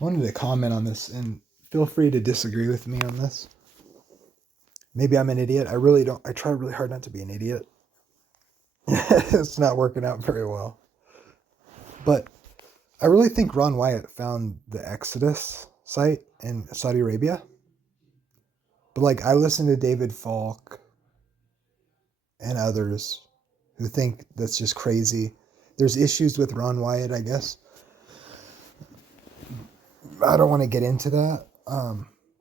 I wanted to comment on this, and feel free to disagree with me on this. Maybe I'm an idiot. I try really hard not to be an idiot. It's not working out very well. But I really think Ron Wyatt found the Exodus site in Saudi Arabia. But like, I listen to David Falk and others who think that's just crazy. There's issues with Ron Wyatt, I guess. I don't want to get into that.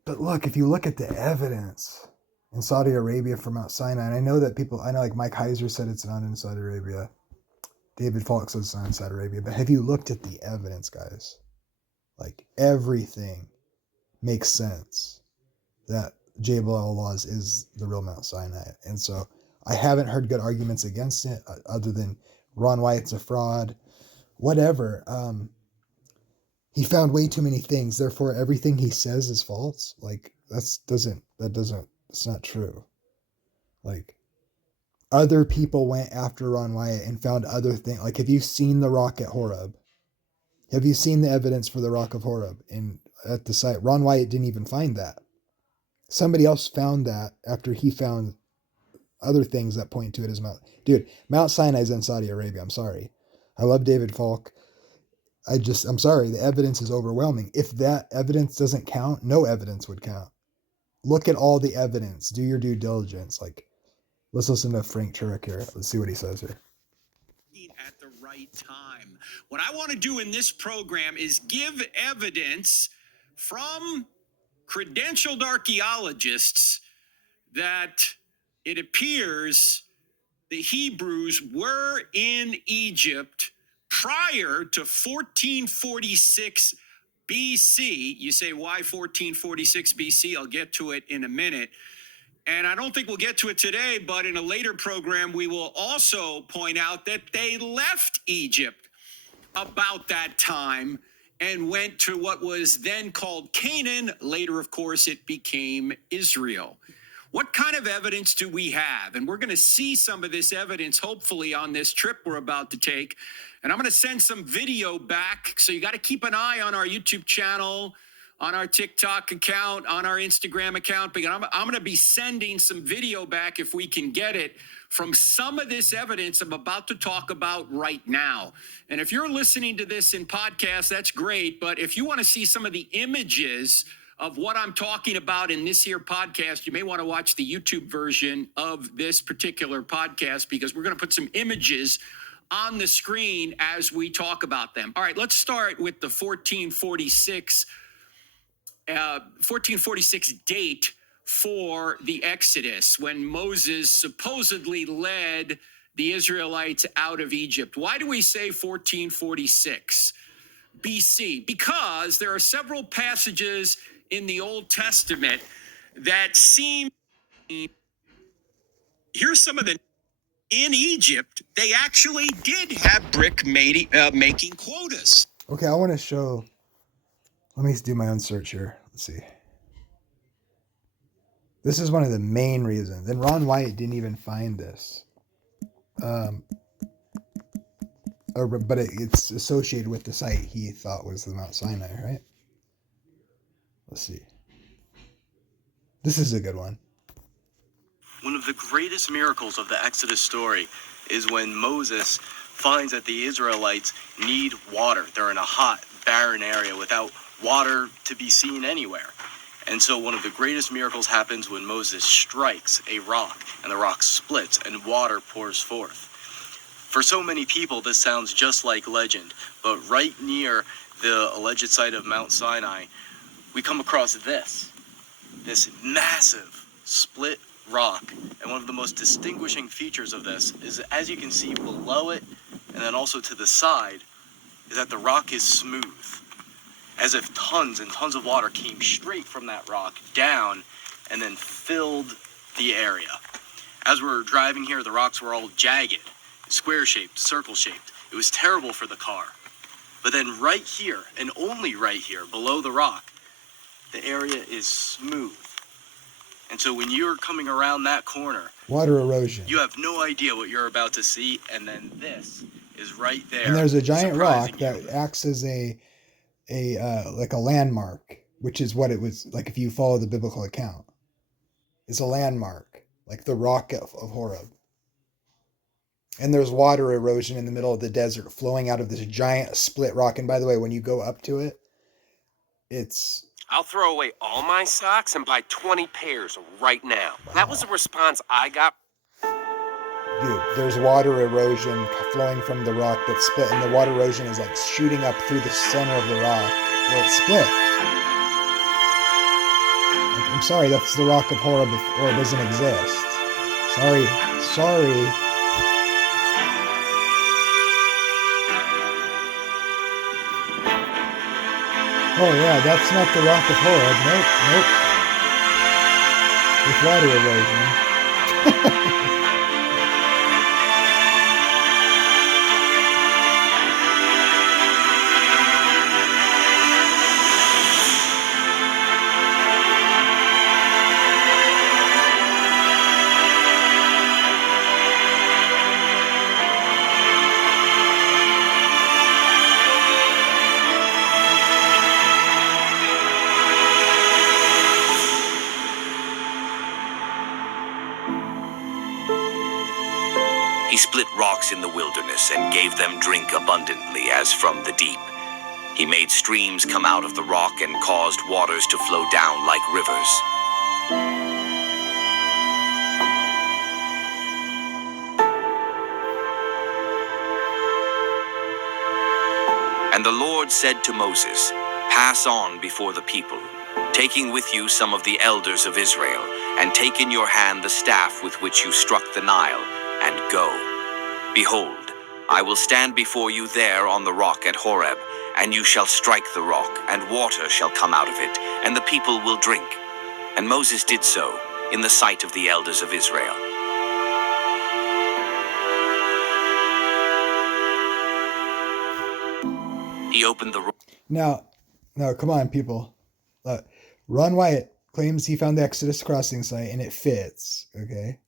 But look, if you look at the evidence in Saudi Arabia for Mount Sinai, and I know like Mike Heiser said it's not in Saudi Arabia. David Falk says it's not in Saudi Arabia. But have you looked at the evidence, guys? Like, everything makes sense that Jabal al-Lawz is the real Mount Sinai. And so I haven't heard good arguments against it other than Ron Wyatt's a fraud, whatever. He found way too many things. Therefore, everything he says is false. Like, it's not true. Like, other people went after Ron Wyatt and found other things. Like, have you seen the rock at Horeb? Have you seen the evidence for the rock of Horeb at the site? Ron Wyatt didn't even find that. Somebody else found that after he found other things that point to it as Mount. Dude, Mount Sinai is in Saudi Arabia. I'm sorry. I love David Falk. I'm sorry. The evidence is overwhelming. If that evidence doesn't count, no evidence would count. Look at all the evidence. Do your due diligence. Like, let's listen to Frank Turek here. Let's see what he says here. At the right time. What I want to do in this program is give evidence from credentialed archaeologists that it appears the Hebrews were in Egypt prior to 1446 BC. You say, why 1446 BC? I'll get to it in a minute. And I don't think we'll get to it today, but in a later program, we will also point out that they left Egypt about that time and went to what was then called Canaan. Later, of course, it became Israel. What kind of evidence do we have? And we're going to see some of this evidence, hopefully, on this trip we're about to take. And I'm going to send some video back. So you got to keep an eye on our YouTube channel, on our TikTok account, on our Instagram account, because I'm going to be sending some video back, if we can get it, from some of this evidence I'm about to talk about right now. And if you're listening to this in podcast, that's great. But if you want to see some of the images of what I'm talking about in this here podcast, you may want to watch the YouTube version of this particular podcast, because we're going to put some images on the screen as we talk about them. All right, let's start with the 1446 date for the Exodus, when Moses supposedly led the Israelites out of Egypt. Why do we say 1446 BC? Because there are several passages in the Old Testament that seem, here's some of the, in Egypt, they actually did have brick making quotas. Okay, I want to show. Let me do my own search here. Let's see. This is one of the main reasons. And Ron Wyatt didn't even find this. But it's associated with the site he thought was the Mount Sinai, right? Let's see. This is a good one. One of the greatest miracles of the Exodus story is when Moses finds that the Israelites need water. They're in a hot, barren area without water to be seen anywhere. And so one of the greatest miracles happens when Moses strikes a rock, and the rock splits and water pours forth. For so many people, this sounds just like legend, but right near the alleged site of Mount Sinai, we come across this massive split rock. And one of the most distinguishing features of this is, as you can see below it, and then also to the side, is that the rock is smooth, as if tons and tons of water came straight from that rock down and then filled the area. As we were driving here, the rocks were all jagged, square-shaped, circle-shaped. It was terrible for the car. But then right here, and only right here, below the rock, the area is smooth. And so when you're coming around that corner, water erosion, you have no idea what you're about to see, and then this is right there. And there's a giant rock that acts as a like a landmark, which is what it was like if you follow the biblical account. It's a landmark, like the rock of Horeb. And there's water erosion in the middle of the desert flowing out of this giant split rock. And by the way, when you go up to it, it's... I'll throw away all my socks and buy 20 pairs right now. That was the response I got. Dude, there's water erosion flowing from the rock that's split, and the water erosion is like shooting up through the center of the rock where it's split. Like, I'm sorry, that's the rock of Horeb, or it doesn't exist. Sorry. Oh yeah, that's not the rock of Horeb. Nope. With water erosion. He split rocks in the wilderness and gave them drink abundantly as from the deep. He made streams come out of the rock and caused waters to flow down like rivers. And the Lord said to Moses, "Pass on before the people, taking with you some of the elders of Israel, and take in your hand the staff with which you struck the Nile, and go. Behold, I will stand before you there on the rock at Horeb, and you shall strike the rock, and water shall come out of it, and the people will drink." And Moses did so in the sight of the elders of Israel. He opened the rock. Now, come on, people. Ron Wyatt claims he found the Exodus crossing site, and it fits, okay?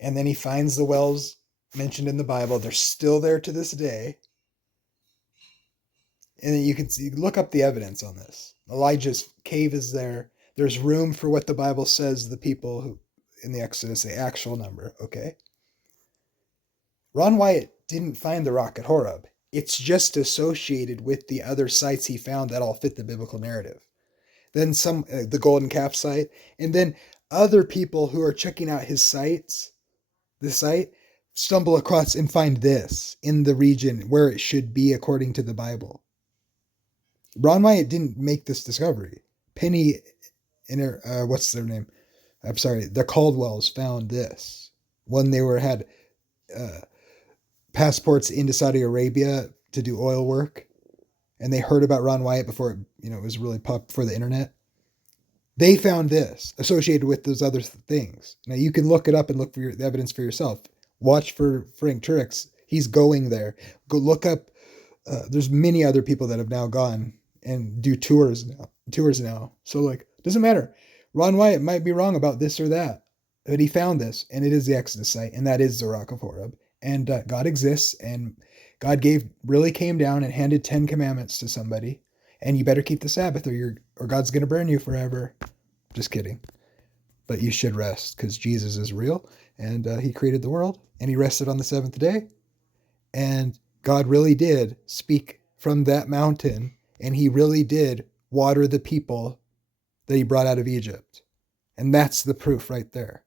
And then he finds the wells mentioned in the Bible. They're still there to this day. And then you can look up the evidence on this. Elijah's cave is there. There's room for what the Bible says the people who in the Exodus, the actual number, okay? Ron Wyatt didn't find the rock at Horeb. It's just associated with the other sites he found that all fit the biblical narrative. Then the Golden Calf site, and then other people who are checking out his sites, the site, stumble across and find this in the region where it should be according to the Bible. Ron Wyatt didn't make this discovery. Penny, what's their name? I'm sorry, the Caldwells found this when they had passports into Saudi Arabia to do oil work, and they heard about Ron Wyatt before it was really pop for the internet. They found this associated with those other things. Now you can look it up and look for the evidence for yourself. Watch for Frank Turek. He's going there. Go look up. There's many other people that have now gone and do tours now. So it doesn't matter. Ron Wyatt might be wrong about this or that, but he found this, and it is the Exodus site, and that is the Rock of Horeb. And God exists, and God really came down and handed 10 commandments to somebody, and you better keep the Sabbath or God's going to burn you forever. Just kidding. But you should rest because Jesus is real, and he created the world, and he rested on the seventh day. And God really did speak from that mountain, and he really did water the people that he brought out of Egypt. And that's the proof right there.